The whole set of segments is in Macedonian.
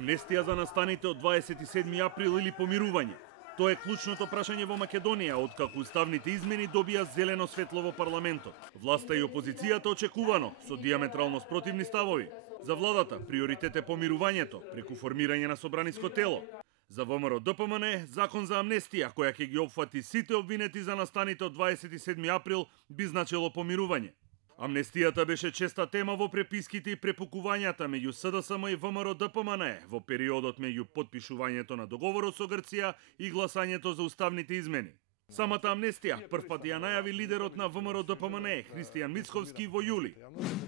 Амнестија за настаните од 27 април или помирување? Тоа е клучното прашање во Македонија, откако уставните измени добија зелено светло во парламентот. Власта и опозицијата очекувано, со диаметрално спротивни ставови. За владата приоритет е помирувањето, преку формирање на собраниско тело. За ВМРО ДПМН, закон за амнестија, која ќе ги опфати сите обвинети за настаните од 27 април, би значило помирување. Амнестијата беше честа тема во преписките и препукувањата меѓу СДСМ и ВМРО ДПМН во периодот меѓу потпишувањето на договорот со Грција и гласањето за уставните измени. Самата амнестија првпат ја најави лидерот на ВМРО ДПМН Христијан Мицковски во јули.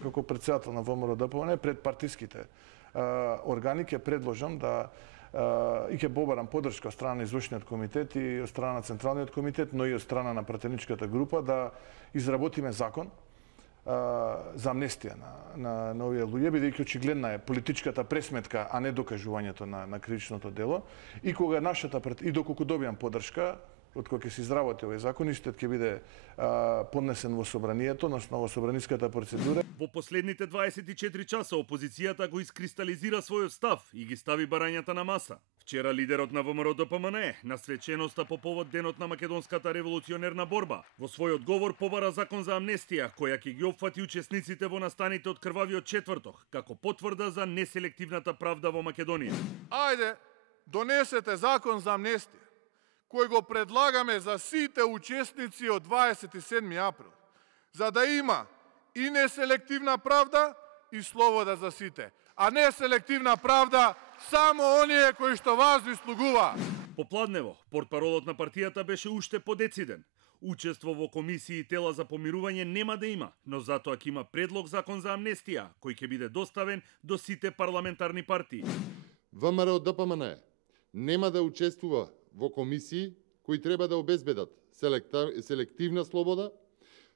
Како председател на ВМРО ДПМН пред партиските органи ќе предложам да и ќе побарам поддршка од страна на извршниот комитет и од страна на централниот комитет, но и од страна на пратеничката група да изработиме закон за амнестија на овие луѓе, бидејќи очигледна е политичката пресметка, а не докажувањето на кривичното дело. И кога и доколку добиам поддршка, од кога ќе се изработи овој закон, истиот ќе биде поднесен во собранието, односно во собраниската процедура. Во последните 24 часа опозицијата го искристализира својот став и ги стави барањата на маса. Вчера лидерот на ВМРО ДПМН на свеченоста по повод денот на македонската револуционерна борба во свој одговор побара закон за амнестија која ќе ги опфати учесниците во настаните од крвавиот четврток како потврда за неселективната правда во Македонија. Ајде, донесете закон за амнестија кој го предлагаме за сите учесници од 27 април, за да има и неселективна правда и слобода за сите, а не селективна правда само оние кои што вас ви слугува. Попладнево, портпаролот на партијата беше уште подециден. Учество во комисии и тела за помирување нема да има, но затоа ќе има предлог закон за амнестија, кој ќе биде доставен до сите парламентарни партии. ВМРО ДПМН нема да учествува во комисии кои треба да обезбедат селективна слобода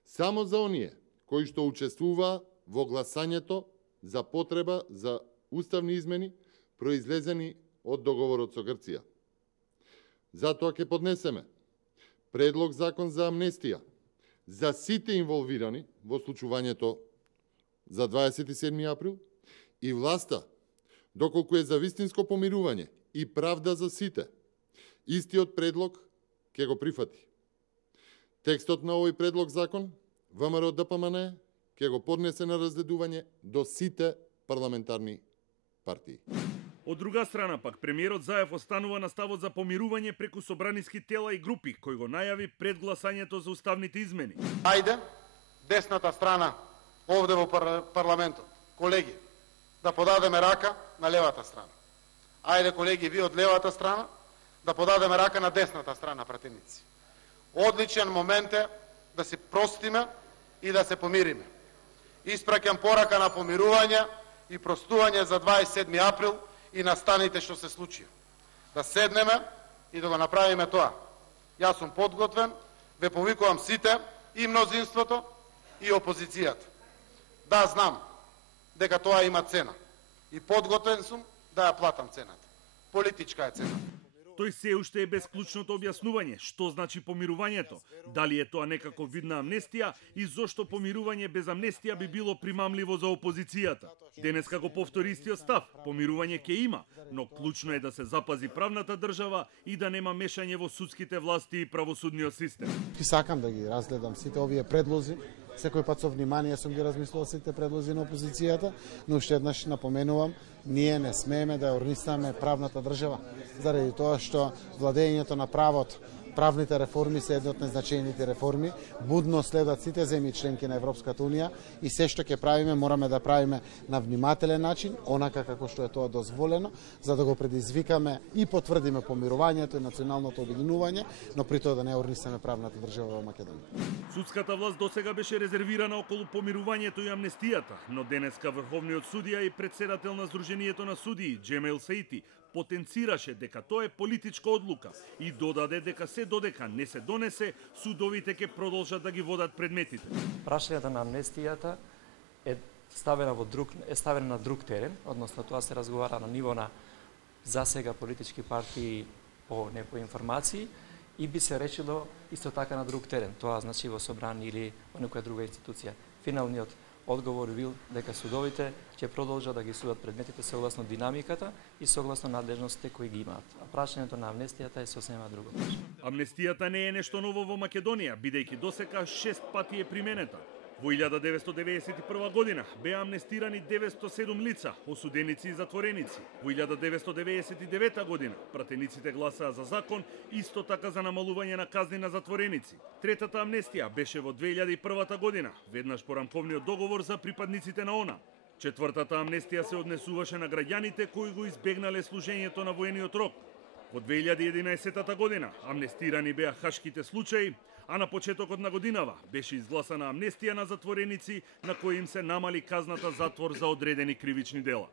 само за оние кои што учествуваа во гласањето за потреба за уставни измени произлезени од договорот со Грција. Затоа ќе поднесеме предлог закон за амнестија за сите инволвирани во случувањето за 27 април и власта, доколку е за вистинско помирување и правда за сите, истиот предлог ќе го прифати. Текстот на овој предлог закон ВМРО ДПМН ќе го поднесе на разгледување до сите парламентарни партии. Од друга страна пак, премиерот Заев останува на ставот за помирување преку собраниски тела и групи, кој го најави пред гласањето за уставните измени. Ајде, десната страна, овде во парламентот, колеги, да подадеме рака на левата страна. Ајде, колеги, ви од левата страна, да подадеме рака на десната страна, пратеници. Одличен момент е да се простиме и да се помириме. Испраќам порака на помирување и простување за 27 април и настаните што се случија. Да седнеме и да го направиме тоа. Јас сум подготвен, ве повикувам сите, и мнозинството, и опозицијата. Да, знам дека тоа има цена. И подготвен сум да ја платам цената. Политичка е цената. Тој се уште е без клучното објаснување што значи помирувањето, дали е тоа некако вид на амнестија и зошто помирување без амнестија би било примамливо за опозицијата. Денеска го повтори истиот став, помирување ќе има, но клучно е да се запази правната држава и да нема мешање во судските власти и правосудниот систем. Сакам да ги разгледам сите овие предлози, секој пат со внимание сум ги размислувал сите предлози на опозицијата, но уште еднаш напоменувам, ние не смееме да ја орнисаме правната држава, заради тоа што владењето на правот, правните реформи се едни од најзначајните реформи, будно следат сите земји членки на Европската унија и се што ќе правиме мораме да правиме на внимателен начин, онака како што е тоа дозволено, за да го предизвикаме и потврдиме помирувањето и националното обединување, но при тоа да не орнисаме правната држава во Македонија. Судската власт досега беше резервирана околу помирувањето и амнестијата, но денеска врховниот судија и претседател на Сдруженијето на судии Џемел Сеити потенцираше дека тоа е политичка одлука и додаде дека се додека не се донесе, судовите ќе продолжат да ги водат предметите. Прашањето на амнестијата е ставена на друг терен, односно тоа се разговара на ниво на засега политички партии по некои информации и би се речило исто така на друг терен, тоа значи во собрание или во некоја друга институција. Финалниот одговор бил дека судовите ќе продолжат да ги судат предметите согласно динамиката и согласно надлежностите кои ги имаат. А прашањето на амнестијата е сосема друго прашање. Амнестијата не е нешто ново во Македонија, бидејќи досека 6 пати е применета. Во 1991 година беа амнестирани 907 лица, осуденици и затвореници. Во 1999 година пратениците гласаа за закон, исто така за намалување на казни на затвореници. Третата амнестија беше во 2001 година, веднаш по рамковниот договор за припадниците на ОНА. Четвртата амнестија се однесуваше на граѓаните кои го избегнале служењето на воениот рок. Во 2011 година амнестирани беа хашките случаи, а на почетокот на годинава беше изгласана амнестија на затвореници на кои им се намали казната затвор за одредени кривични дела.